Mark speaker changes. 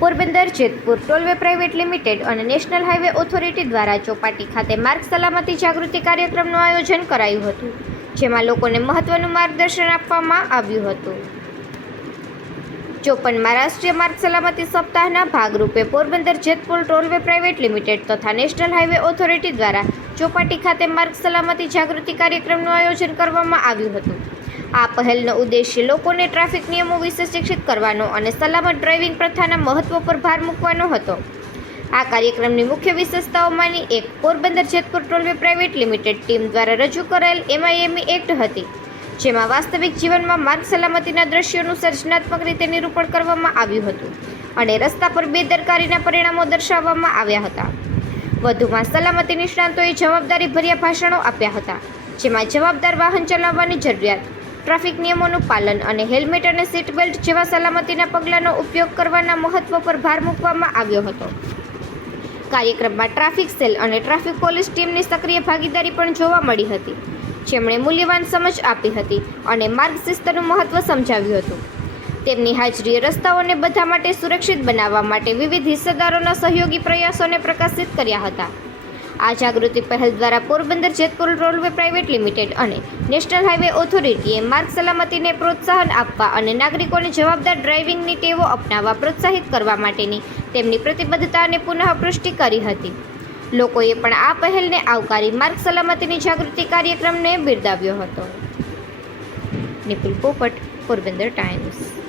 Speaker 1: Porbandar, Jetpur tollway private limited અને national highway authority દ્વારા ચોપાટી ખાતે માર્ગ સલામતી જાગૃતિ કાર્યક્રમનું આયોજન કરાયું હતું, જેમાં લોકોને મહત્વનું માર્ગદર્શન આપવામાં આવ્યું હતું. ચોપનમાં રાષ્ટ્રીય માર્ગ સલામતી સપ્તાહના ભાગરૂપે Porbandar, Jetpur tollway private limited તથા નેશનલ હાઈવે ઓથોરિટી દ્વારા ચોપાટી ખાતે માર્ગ સલામતી જાગૃતિ કાર્યક્રમનું આયોજન કરવામાં આવ્યું હતું. આ પહેલનો ઉદ્દેશ્ય લોકોને ટ્રાફિક નિયમો વિશે શિક્ષિત કરવાનો અને સલામત ડ્રાઇવિંગ પ્રથાના મહત્વ પર ભાર મૂકવાનો હતો. આ કાર્યક્રમની મુખ્ય વિશેષતાઓમાંની એક Porbandar Jetpur tollway private limited team દ્વારા રજૂ કરાયેલ એમઆઈએમઈ એક્ટ હતી, જેમાં વાસ્તવિક જીવનમાં માર્ગ સલામતીના દ્રશ્યોનું સર્જનાત્મક રીતે નિરૂપણ કરવામાં આવ્યું હતું અને રસ્તા પર બેદરકારીના પરિણામો દર્શાવવામાં આવ્યા હતા. વધુમાં સલામતી નિષ્ણાંતોએ જવાબદારીભર્યા ભાષણો આપ્યા હતા, જેમાં જવાબદાર વાહન ચલાવવાની જરૂરિયાત ટ્રાફિક નિયમોનું પાલન અને હેલ્મેટ અને સીટ બેલ્ટ જેવા સલામતીના પગલાંનો ઉપયોગ કરવાના મહત્વ પર ભાર મૂકવામાં આવ્યો હતો. કાર્યક્રમમાં ટ્રાફિક સેલ અને ટ્રાફિક પોલીસ ટીમની સક્રિય ભાગીદારી પણ જોવા મળી હતી. જેમણે મૂલ્યવાન સમજ આપી હતી અને માર્ગ શિસ્તનું મહત્વ સમજાવ્યું હતું. તેમની હાજરીએ રસ્તાઓને બધા માટે સુરક્ષિત બનાવવા માટે વિવિધ હિસ્સેદારોના સહયોગી પ્રયાસોને પ્રકાશિત કર્યા હતા. આ જાગૃતિ પહેલ દ્વારા Porbandar Jetpur tollway private limited અને નેશનલ હાઈવે ઓથોરિટીએ માર્ગ સલામતીને પ્રોત્સાહન આપવા અને નાગરિકોને જવાબદાર ડ્રાઇવિંગની ટેવો અપનાવવા પ્રોત્સાહિત કરવા માટેની તેમની પ્રતિબદ્ધતાને પુનઃપૃષ્ટિ કરી હતી. લોકોએ પણ આ પહેલને આવકારી માર્ગ સલામતીની જાગૃતિ કાર્યક્રમને બિરદાવ્યો હતો. નિપુલ પોપટ, પોરબંદર ટાઈમ્સ.